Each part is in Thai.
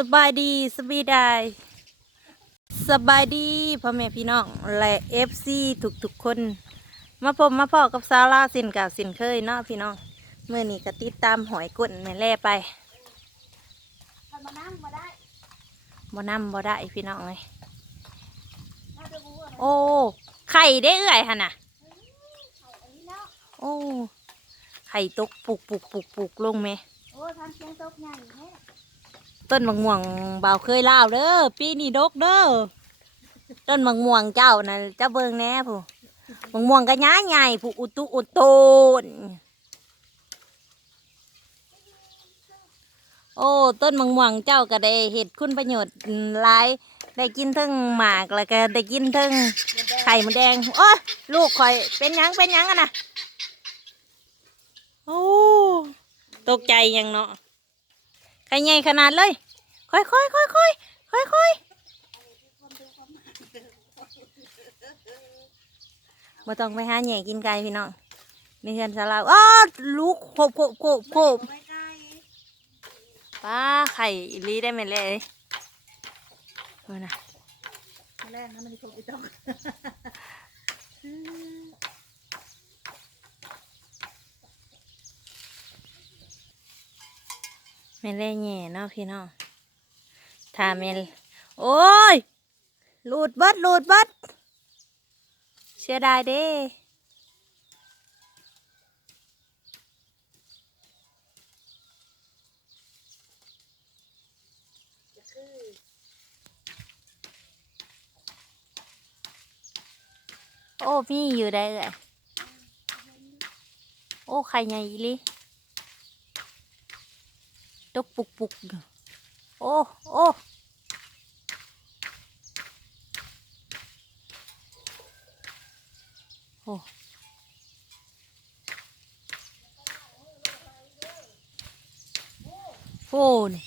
สบายดีสบายได้สบายดีพ่อแม่พี่น้องและFCทุกคนมาพบมาพ่อกับสาวลาวสินเก่าสินเคยเนาะพี่น้องเมื่อนี้ก็ติดตามหอยกุ้นแม่แล่ไปบ่นำบ่ได้พี่น้องเลยโอ้ไข่ได้เอื่อยฮะน่ะโอ้ไข่ตกปุกลงไหมต้นมะม่วงเบาเคยล่าวเด้อปีนี้ดกเด้อต้นมะม่วงเจ้าน่ะเจ้าเบิ่งแน่ผู้มะม่วงก็ย้าใหญ่ผู้อุตุอุโตนโอ้ต้นมะม่วงเจ้าก็ได้เห็ดคุณประโยชน์หลายได้กินทั้งหมากแล้วก็ได้กินทั้งไข่มดแดงโอ้ลูกข่อยเป็นยังอะนะโอ้ตกใจยังเนาะไข่ใหญ่ขนาดเลยค่อยบ่ต้องไปหาแหน่กินไก่พี่น้องนี่เฮือนสาลาอ้อลูกโคบป้าไข่อีลีได้ไหมเลยมานะแรกนะมันจะคงอีต้องไม่เล่แง่เนาะพี่น้องทาเมลโอ้ยหลุดบัดเชื่อได้เด้โอ้พี่อยู่ได้เลยโอ้ไข่ใหญ่อีลิตกปุกโอ้โอ้โอ้นี่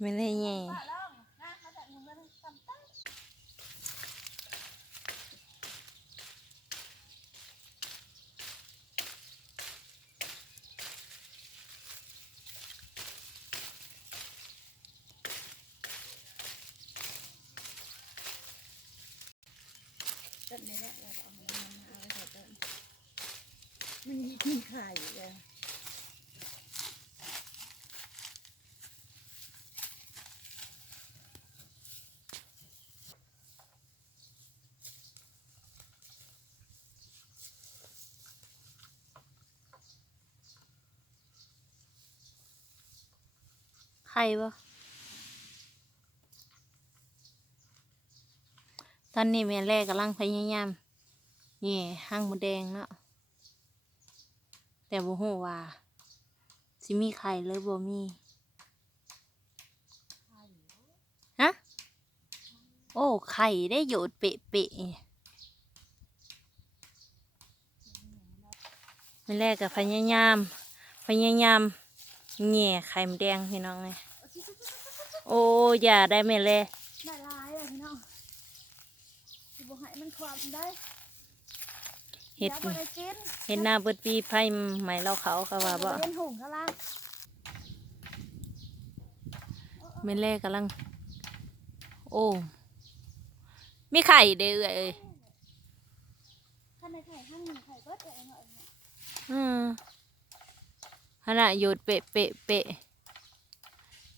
ไม่ได้แง่ต้นนี้แหละเราเอาไปใส่ต้นมันมีไข่เลยไข่ปะตอนนี้แม่แรกกำลังพยายามนี่ห้างมดแดงเนาะแต่บ่ฮู้ว่าสิมีไข่หรือบ่มีฮะโอ้ไข่ได้โยดเปะแม่แรกกับพยายามแง่ไข่มดแดงพี่น้องเลยโอ้อย่าได้แม่แรกได้ลายเลยพี่น้องสิบ่ให้มันความได้เห็ดหน้าเบิดปีไผ่ไหมเราเขาว่าบ่เล่นหุ่งกะล่ะแม่แรกกำลังโอ้มีไข่เด้อเอ้ยท่านในไข่ท่านหนึ่งไข่เบิดเองเหรอขนาดโยดเปะ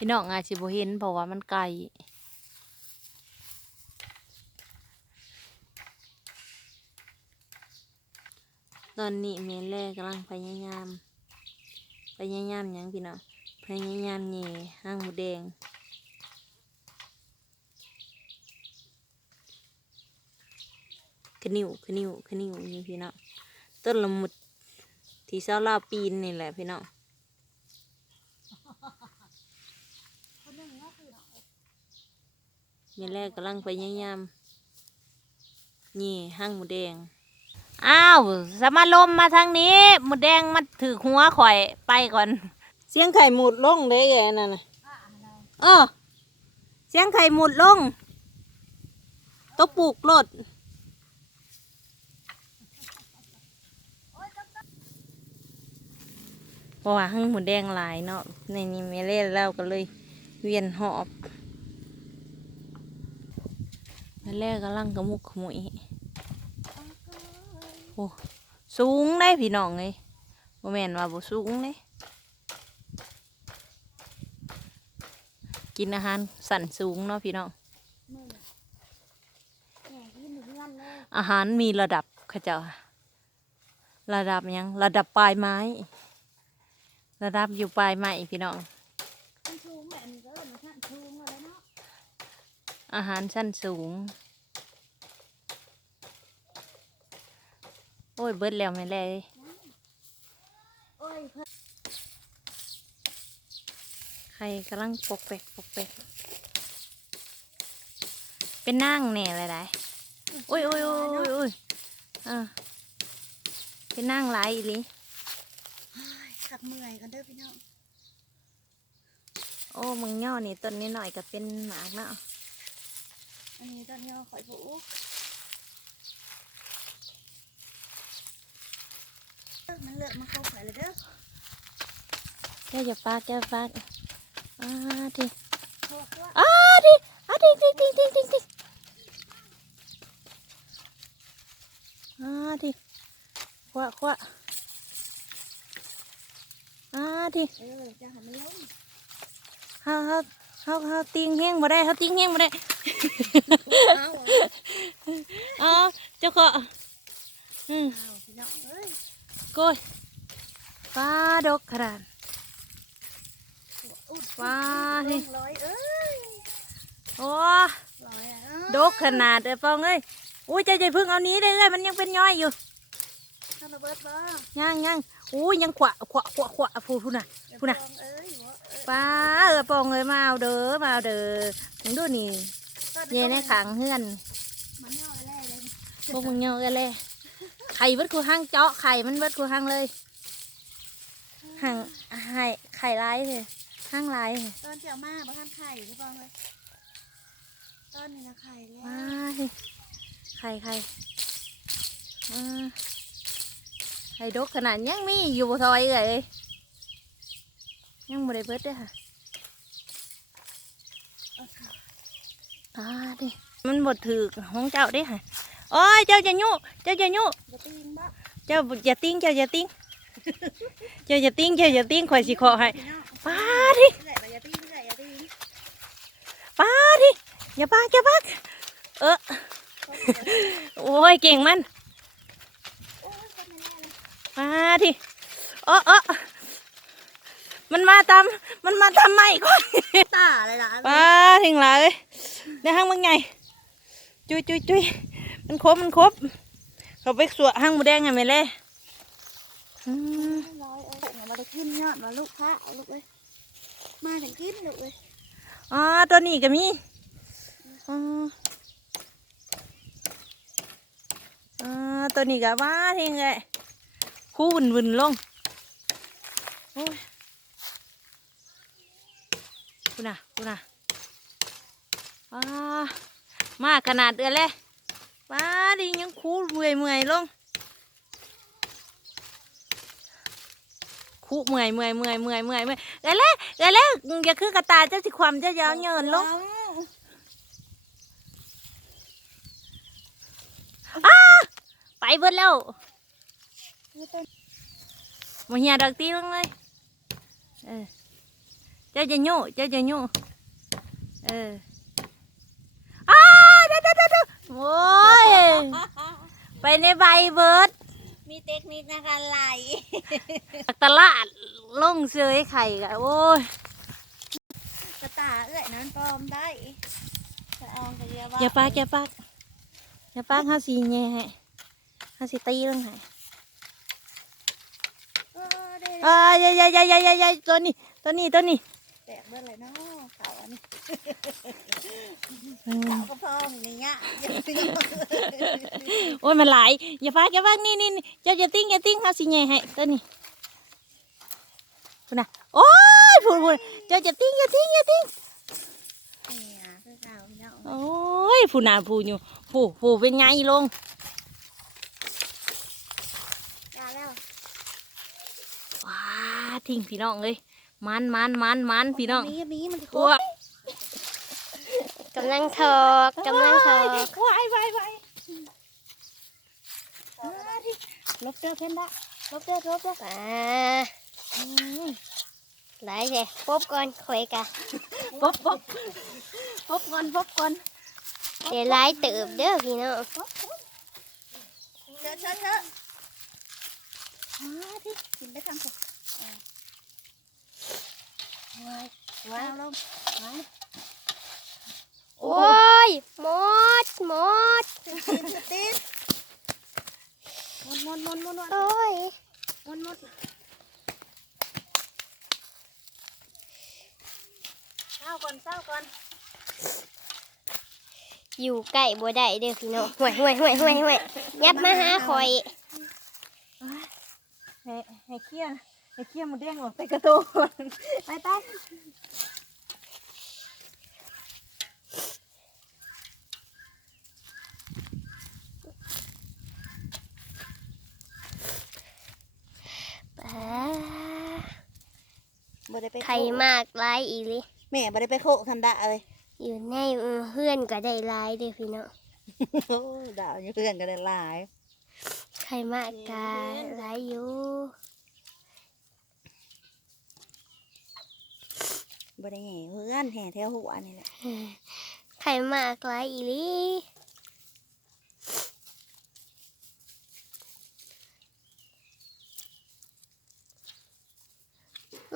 พี่น้องอาจสิบ่เห็นเพราะว่ามันไกลตอนนี้แม่แรกกำลังพยายามหยังพี่น้องพยายามแง่ห้างหมูแดงขนิ้วนี่พี่น้องต้นละมุดที่ชาวลาวปีนนี่แหละพี่น้องแม่แรกกำลังพยายามนี่ห้างหมูแดงอ้าวสมาลมมาทางนี้หมูแดงมันถือหัวข่อยไปก่อนเสียงไข่หมุดลงได้ยังนั่นน่ะเสียงไข่หมุดลงตกปุกรถ ราะว่าหั่งหมูแดงหลายเนาะในนี้แม่เล่แล้วก็เลยเวียนหอบแม่เล่กำลังกระมุกขมุยโอ้สูงได้พี่น้องเลยบ่แม่นว่าบ่สูงเลยกินอาหารสั่นสูงเนาะพี่น้อง มือแหน่ที่หนูเงื่อนเลย อาหารมีระดับเขาเจ้าระดับหยังระดับปลายไม้ ระดับอยู่ปลายไม้พี่น้อง มันชูงแบบนี้ก็เลยมันชูงมาแล้วเนาะ อาหารชั้นสูง โอ้ยเบิดแล้วไม่แล้ว โอ้ยเพิ่น ใครกำลังปกแปกปกแปกเป็นนั่งแน่เลยได้โอ้ยโอ้ยโอ้ยโอ้ยโอ้ยเป็นนั่งหลายอีหลี ขับเมื่อยกันเด้อพี่น้อง โอ้มึงย่อนี่ต้นนี้หน่อยก็เป็นหมากเนาะ อันนี้ตอนนี้ข่อยผูมันเลือกมาเข้าข่อยเลยเด้อ เจ้าอย่าปากเจ้าปากดิ โทษว่า ดิดิดิดิดิดิดิดิขวะขวะดิ จะหันมันลง เขาติ้งแห้งบ่ได้เขาติ้งแห้งบ่ได้ เอา อ๋อเจ้าก็เอาพี่น้องเอ้ย โกยฟ้าดกขนาด ว้าดิ ร้อยเอ้ย โอ้ ร้อยอ่ะ ดกขนาดเด้อปองเอ้ยอุ้ยเจ้าอย่าเพึ่งเอานี้ได้เลยมันยังเป็นย้อยอยู่ ท่านระเบิดบ้า ยังอุ้ยยังขวะพูน่ะ พูดน่ะ เอ้ย ป้าปองเอ้ยมาเอาเด้อมาเอาเด้อมึงดูนี่เย่ในขังเฮือน มันย่อแร่เลย พวกมึงเงากันเลยไข่เบิดกูห้างเจาะไข่มันเบิดกูห้างเลยห้างไข่ร้ายเลยห้างร้ายเลย ตอนเจ้ามาบ่ท่านไข่พี่บองเลยตอนนี้นะไข่แล้ว ว้ายไข่ไข่ดกขนาดยังมีอยู่บ่ทอยเลยยังบ่ได้เบิดเด้อค่ะดิมันบดถือของเจ้าเด้อค่ะโอ้ยเจ้าจะยุจะตีนบ่ เจ้าอย่าติ้งเจ้าอย่าติ้งเจ้าอย่าติ้งข่อยสิขอให้ป้าดิ อย่าตีนอย่าตีน ป้าดิอย่าปากโอ้ยเก่งมัน โอ้ยคนแน่เลย ป้าดิมันมาตามไม่ก่อน ตาอะไรล่ะ ป้าถึงหลาเลยในห้างมึงไงจุยมันครบเขาไปสวะห้างหมูแดงไงไม่เล่ ร้อยมาได้ขึ้นยอดมาลูกค้าเอาลูกเลยมาถึงกินลูกเลย ตัวนี้ก็มีตัวนี้ก็ว่าทิ้งเลยคู่วุ่นลงโอ้ยกูน่ะมาขนาดเดือนเลยป้าดิยังคู่เมื่อยลงคู่เมื่อยเดี๋ยวอย่าคือกระตายเจ้าสิความเจ้ายาวเยินลงไปเบิดแล้วมาเหียดอกตีลงเลยเจ้าจะโย่เดี๋ยวเดี๋ยวโอ้ยไปในใบเบิด มีเทคนิคในการไหล ตลาดลงเสยไข่กันโอ้ย กระตาเอื้อยนั้นปลอมได้จะเอากระเดียวว่า อย่าปากห้าสีแง่ให้ห้าสีตีลงให้อย่าตัวนี้ แตกเมื่อไรเนาะเขาอันนี้เขาก็พร้อมนี่เงี้ย โอ้ยมันหลายอย่าปากนี่เจ้าอย่าติ้งห้าสีแง่ให้ตัวนี้พูดนะโอ้ยพูดเจ้าอย่าติ้ง เนี่ยคือเขาเนาะ โอ้ยพูดอยู่พูเป็นไงลง ได้แล้ว ว้า ทิ้งพี่น้องเลยมันพี่น้อง มีมัน อ้วก กำลังถอกกำลังถอก วายลบเด้อเพนด้าลบเด้อ ป่าหลายเลยปบก่อนข่อยกะ ปบก่อน เดี๋ยวหลายเติบเด้อพี่น้อง เชอะที่กินได้ทางสุดวางลง โอ้ยหมดติดมน โอ้ย เศร้าก่อน อยู่ใกล้บ่ได้เด้อพี่น้องห่วยยับมาหาข่อย ให้เคี่ยหมดแดงออกไปกระตูนไป ป่า บ่ได้ไป ไข่มากหลายอีหลิ แม่บ่ได้ไปโคกทันดะเลย อยู่ในเฮือนก็ได้หลายเด้อพี่น้อง โอ้ดาวอยู่เพื่อนก็ได้หลาย ไข่มากกาหลายอยู่ บ่ได้แห่เพื่อนแห่แถวหัวนี่แหละ ไข่มากหลายอีหลิ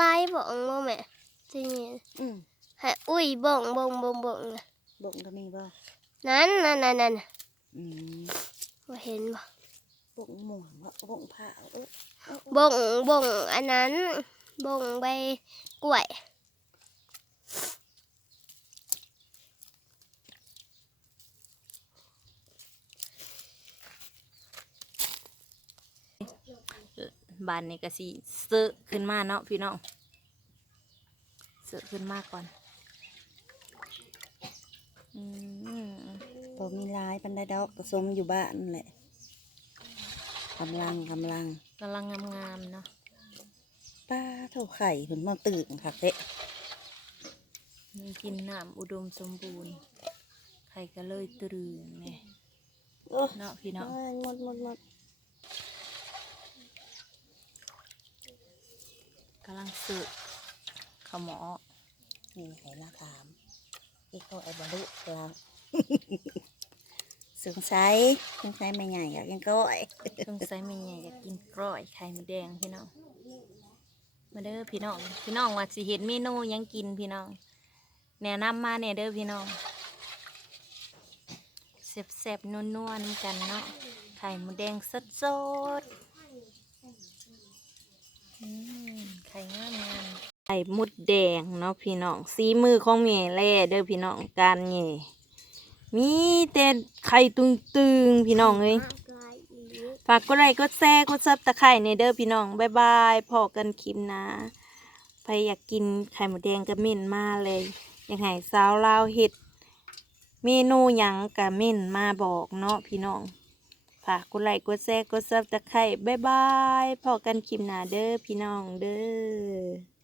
ลายบ่งบ่แม่จะเนี่ย อืม ฮะอุ้ยบ่งน่ะ บ่งก็มีบ่ นั่น อืม บ่เห็นบ่ บ่งม่วงบ่งผ้าเออ บ่งอันนั้นบ่งใบกล้วย บานนี่ก็สิเสือขึ้นมาเนาะพี่น้องเสือขึ้นมาก่อนอืม บ่มีหลายปานใดดอกผสมอยู่บ้านนั่นแหละกำลัง กำลังงามๆเนาะ ป้าเท่าไข่เพิ่นมาตื่นค่ะเด้ มีกินน้ำอุดมสมบูรณ์ไข่ก็เลยตื่นไง โอ้ เนาะพี่น้อง หมด กำลังสืบขาวหมอ นี่ไข่ละถามอีกเขาไอ้บ่รู้เรา สงสัยไม่ใหญ่อยากกินก้อย สงสัยแม่ใหญ่อยากกินกล้อยไข่มดแดงพี่น้องมาเด้อพี่น้องว่าสิเห็นเมนูหยังกินพี่น้องแนะนำมาเนี่ยเด้อพี่น้องแซ่บๆนัวๆนำกันเนาะไข่มดแดงสดๆไข่งามไข่มดแดงเนาะพี่น้องสีมือของแม่แล่เด้อพี่น้องการแง่มีแต่ไข่ตึงๆพี่น้องเอ้ย ฝากกดไลค์กดแชร์กดซับตะไคร่ในเด้อพี่น้องบ๊ายบายพอกันคลิปนะใครอยากกินไข่หมูแดงก็เม่นมาเลยอยากให้สาวลาวเฮ็ดเมนูหยังก็เม่นมาบอกเนาะพี่น้องฝากกดไลค์กดแชร์กดซับตะไคร่บ๊ายบายพอกันคลิปหน้าเด้อพี่น้องเด้อ